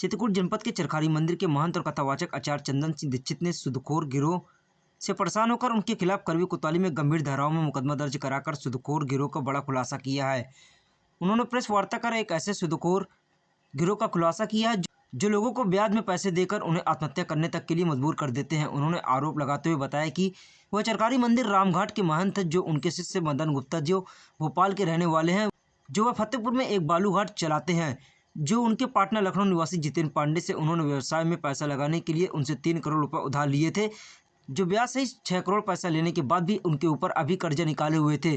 चित्रकूट जनपद के चरखारी मंदिर के महंत और कथावाचक आचार्य चंदन सिंह दीक्षित ने सूदखोर गिरोह से परेशान होकर उनके खिलाफ करवी कोतवाली में गंभीर धाराओं में मुकदमा दर्ज कराकर सूदखोर गिरोह का बड़ा खुलासा किया है। उन्होंने प्रेस वार्ता कर एक ऐसे सूदखोर गिरोह का खुलासा किया है जो लोगों को ब्याज में पैसे देकर उन्हें आत्महत्या करने तक के लिए मजबूर कर देते हैं। उन्होंने आरोप लगाते हुए बताया कि वह चरखारी मंदिर रामघाट के महंत जो उनके शिष्य मदन गुप्ता जो भोपाल के रहने वाले हैं, जो वह फतेहपुर में एक बालूघाट चलाते हैं, जो उनके पार्टनर लखनऊ निवासी जितेंद्र पांडे से उन्होंने व्यवसाय में पैसा लगाने के लिए उनसे 3 करोड़ रुपए उधार लिए थे, जो ब्याज सहित 6 करोड़ पैसा लेने के बाद भी उनके ऊपर अभी कर्जा निकाले हुए थे,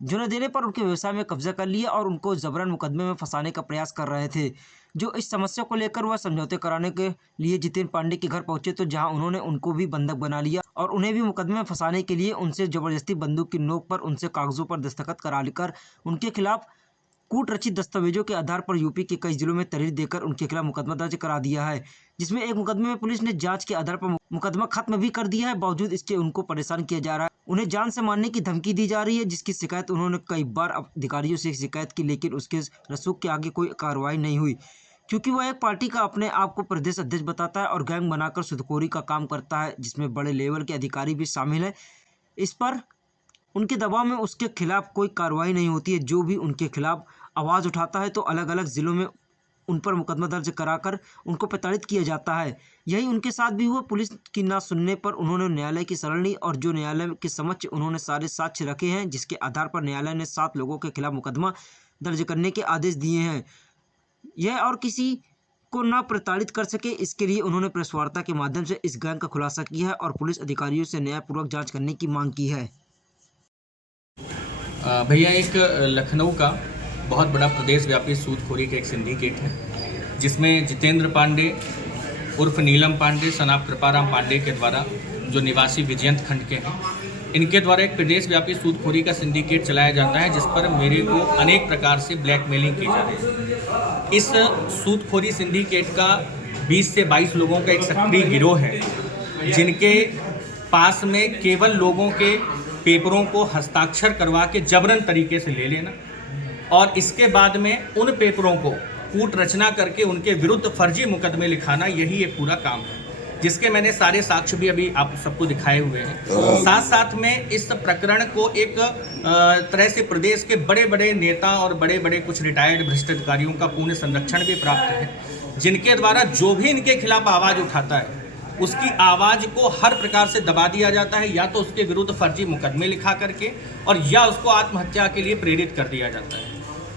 जो न देने पर उनके व्यवसाय में कब्जा कर लिया और उनको जबरन मुकदमे में फंसाने का प्रयास कर रहे थे। जो इस समस्या को लेकर वह समझौते कराने के लिए जितेंद्र पांडे के घर पहुंचे तो जहां उन्होंने उनको भी बंधक बना लिया और उन्हें भी मुकदमे में फंसाने के लिए उनसे जबरदस्ती बंदूक की नोक पर उनसे कागजों पर दस्तखत करा लेकर उनके खिलाफ कूट रचित दस्तावेजों के आधार पर यूपी के कई जिलों में तहरीर देकर उनके खिलाफ मुकदमा दर्ज करा दिया है, जिसमें एक मुकदमे में पुलिस ने जांच के आधार पर मुकदमा खत्म भी कर दिया है। बावजूद इसके उनको परेशान किया जा रहा है, उन्हें जान से मारने की धमकी दी जा रही है, जिसकी शिकायत उन्होंने कई बार अधिकारियों से शिकायत की, लेकिन उसके रसूख के आगे कोई कार्रवाई नहीं हुई, क्योंकि वह एक पार्टी का अपने आप को प्रदेश अध्यक्ष बताता है और गैंग बनाकर सूदखोरी का काम करता है, जिसमें बड़े लेवल के अधिकारी भी शामिल हैं। इस पर उनके दबाव में उसके खिलाफ कोई कार्रवाई नहीं होती है। जो भी उनके खिलाफ आवाज़ उठाता है तो अलग अलग ज़िलों में उन पर मुकदमा दर्ज कराकर उनको प्रताड़ित किया जाता है। यही उनके साथ भी हुआ। पुलिस की ना सुनने पर उन्होंने न्यायालय की शरण ली और जो न्यायालय के समक्ष उन्होंने सारे साक्ष्य रखे हैं, जिसके आधार पर न्यायालय ने 7 लोगों के खिलाफ मुकदमा दर्ज करने के आदेश दिए हैं। यह और किसी को ना प्रताड़ित कर सके, इसके लिए उन्होंने प्रेस वार्ता के माध्यम से इस गैंग का खुलासा किया है और पुलिस अधिकारियों से न्यायपूर्वक जाँच करने की मांग की है। भैया, एक लखनऊ का बहुत बड़ा प्रदेशव्यापी सूदखोरी का एक सिंडिकेट है, जिसमें जितेंद्र पांडे उर्फ नीलम पांडे सनाब कृपाराम पांडे के द्वारा, जो निवासी विजयंत खंड के हैं, इनके द्वारा एक प्रदेशव्यापी सूदखोरी का सिंडिकेट चलाया जाता है, जिस पर मेरे को अनेक प्रकार से ब्लैकमेलिंग की जा रही है। इस सूदखोरी सिंडिकेट का 20 से 22 लोगों का एक सक्रिय गिरोह है, जिनके पास में केवल लोगों के पेपरों को हस्ताक्षर करवा के जबरन तरीके से ले लेना और इसके बाद में उन पेपरों को कूट रचना करके उनके विरुद्ध फर्जी मुकदमे लिखाना, यही एक पूरा काम है, जिसके मैंने सारे साक्ष्य भी अभी आप सबको दिखाए हुए हैं। साथ साथ में इस प्रकरण को एक तरह से प्रदेश के बड़े बड़े नेता और बड़े बड़े कुछ रिटायर्ड भ्रष्ट अधिकारियों का पूर्ण संरक्षण भी प्राप्त है, जिनके द्वारा जो भी इनके खिलाफ आवाज़ उठाता है उसकी आवाज़ को हर प्रकार से दबा दिया जाता है, या तो उसके विरुद्ध फर्जी मुकदमे लिखा करके और या उसको आत्महत्या के लिए प्रेरित कर दिया जाता है।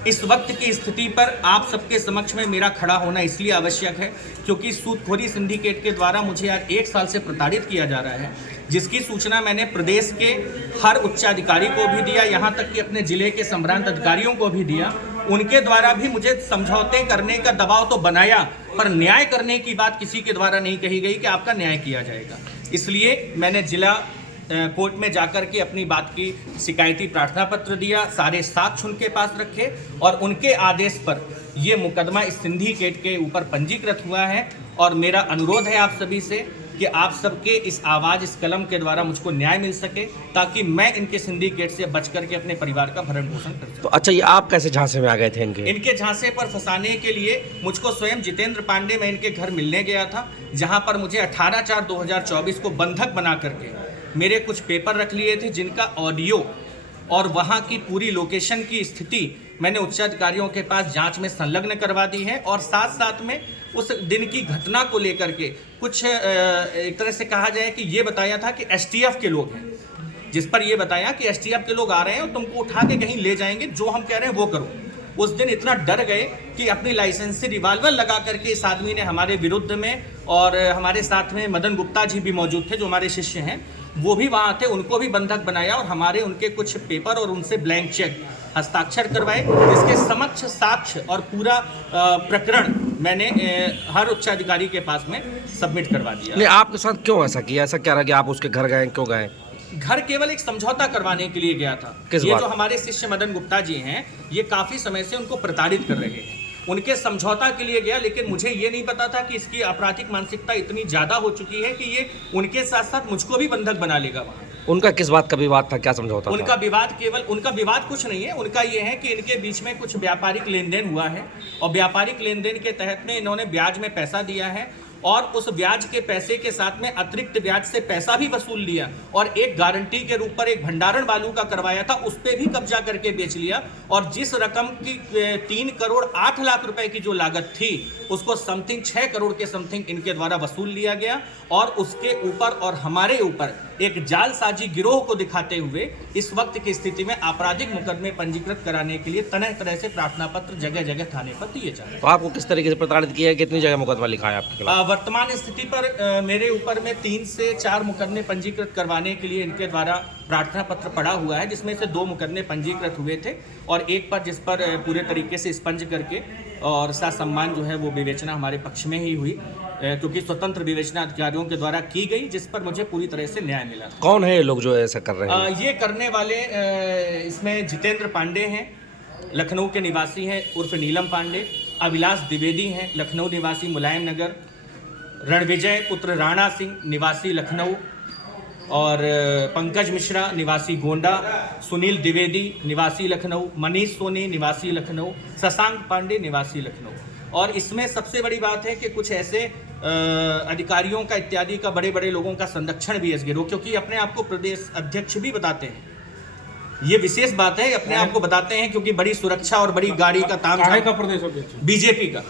इस वक्त की स्थिति पर आप सबके समक्ष में मेरा खड़ा होना इसलिए आवश्यक है क्योंकि सूदखोरी सिंडिकेट के द्वारा मुझे आज 1 साल से प्रताड़ित किया जा रहा है, जिसकी सूचना मैंने प्रदेश के हर उच्चाधिकारी को भी दिया, यहाँ तक कि अपने जिले के संभ्रांत अधिकारियों को भी दिया। उनके द्वारा भी मुझे समझौते करने का दबाव तो बनाया, पर न्याय करने की बात किसी के द्वारा नहीं कही गई कि आपका न्याय किया जाएगा। इसलिए मैंने जिला कोर्ट में जाकर के अपनी बात की शिकायती प्रार्थना पत्र दिया, सारे साक्ष्य उनके पास रखे और उनके आदेश पर ये मुकदमा इस सिंडिकेट के ऊपर पंजीकृत हुआ है। और मेरा अनुरोध है आप सभी से कि आप सबके इस आवाज़, इस कलम के द्वारा मुझको न्याय मिल सके, ताकि मैं इनके सिंडिकेट से बच करके अपने परिवार का भरण पोषण कर सकूं। तो अच्छा, ये आप कैसे झांसे में आ गए थे इनके झांसे पर फंसाने के लिए मुझको स्वयं जितेंद्र पांडे, मैं इनके घर मिलने गया था, जहां पर मुझे 18/4/2024 को बंधक बना करके मेरे कुछ पेपर रख लिए थे, जिनका ऑडियो और वहां की पूरी लोकेशन की स्थिति मैंने उच्चाधिकारियों के पास जांच में संलग्न करवा दी है। और साथ साथ में उस दिन की घटना को लेकर के कुछ एक तरह से कहा जाए कि ये बताया था कि एसटीएफ के लोग हैं, जिस पर ये बताया कि एसटीएफ के लोग आ रहे हैं और तुमको उठा के कहीं ले जाएंगे, जो हम कह रहे हैं वो करो। उस दिन इतना डर गए कि अपनी लाइसेंसी रिवाल्वर लगा करके इस आदमी ने हमारे विरुद्ध में, और हमारे साथ में मदन गुप्ता जी भी मौजूद थे जो हमारे शिष्य हैं, वो भी वहाँ थे, उनको भी बंधक बनाया और हमारे उनके कुछ पेपर और उनसे ब्लैंक चेक हस्ताक्षर करवाए, जिसके समक्ष साक्ष्य और पूरा प्रकरण मैंने हर उच्चाधिकारी के पास में सबमिट करवा दिया। नहीं, आपके साथ क्यों ऐसा किया? ऐसा क्या रहा कि आप उसके घर गए, क्यों गए? घर केवल एक समझौता करवाने के लिए गया था। ये जो हमारे शिष्य मदन गुप्ता जी हैं, ये काफ़ी समय से उनको प्रताड़ित कर रहे हैं, उनके समझौता के लिए गया, लेकिन मुझे ये नहीं पता था कि इसकी आपराधिक मानसिकता इतनी ज़्यादा हो चुकी है कि ये उनके साथ साथ मुझको भी बंधक बना लेगा वहाँ। उनका किस बात का विवाद था, क्या समझौता उनका था? विवाद उनका विवाद कुछ नहीं है। उनका ये है कि इनके बीच में कुछ व्यापारिक लेन देन हुआ है और व्यापारिक लेन देन के तहत में इन्होंने ब्याज में पैसा दिया है और उस ब्याज के पैसे के साथ में अतिरिक्त ब्याज से पैसा भी वसूल लिया और एक गारंटी के रूप पर एक भंडारण बालू का करवाया था, उस पर भी कब्जा करके बेच लिया। और जिस रकम की 3 करोड़ 8 लाख रुपए की जो लागत थी उसको समथिंग 6 करोड़ के समथिंग इनके द्वारा वसूल लिया गया और उसके ऊपर और हमारे ऊपर एक जालसाजी गिरोह को दिखाते हुए इस वक्त की स्थिति में आपराधिक मुकदमे पंजीकृत कराने के लिए तरह तरह से प्रार्थना पत्र जगह जगह थाने पर दिए जा रहे हैं। तो आपको किस तरीके से प्रताड़ित किया है, कितनी जगह मुकदमा लिखा है आपके खिलाफ? वर्तमान स्थिति पर मेरे ऊपर में 3 से 4 मुकदमे पंजीकृत करवाने के लिए इनके द्वारा प्रार्थना पत्र पड़ा हुआ है, जिसमें से 2 मुकदमे पंजीकृत हुए थे और एक पर जिस पर पूरे तरीके से स्पंज करके और सम्मान जो है वो विवेचना हमारे पक्ष में ही हुई, क्योंकि स्वतंत्र विवेचना अधिकारियों के द्वारा की गई, जिस पर मुझे पूरी तरह से न्याय मिला। कौन है ये लोग जो ऐसा कर रहे हैं? ये करने वाले इसमें जितेंद्र पांडे हैं, लखनऊ के निवासी हैं उर्फ नीलम पांडे। अभिलाष द्विवेदी हैं, लखनऊ निवासी मुलायम नगर। रणविजय पुत्र राणा सिंह निवासी लखनऊ और पंकज मिश्रा निवासी गोंडा। सुनील द्विवेदी निवासी लखनऊ। मनीष सोनी निवासी लखनऊ। शशांक पांडे निवासी लखनऊ। और इसमें सबसे बड़ी बात है कि कुछ ऐसे अधिकारियों का इत्यादि का बड़े बड़े लोगों का संरक्षण भी है इस गिरोह, क्योंकि अपने आप को प्रदेश अध्यक्ष भी बताते हैं। ये विशेष बात है, अपने आप को बताते हैं क्योंकि बड़ी सुरक्षा और बड़ी गाड़ी का ताम का प्रदेश अध्यक्ष बीजेपी का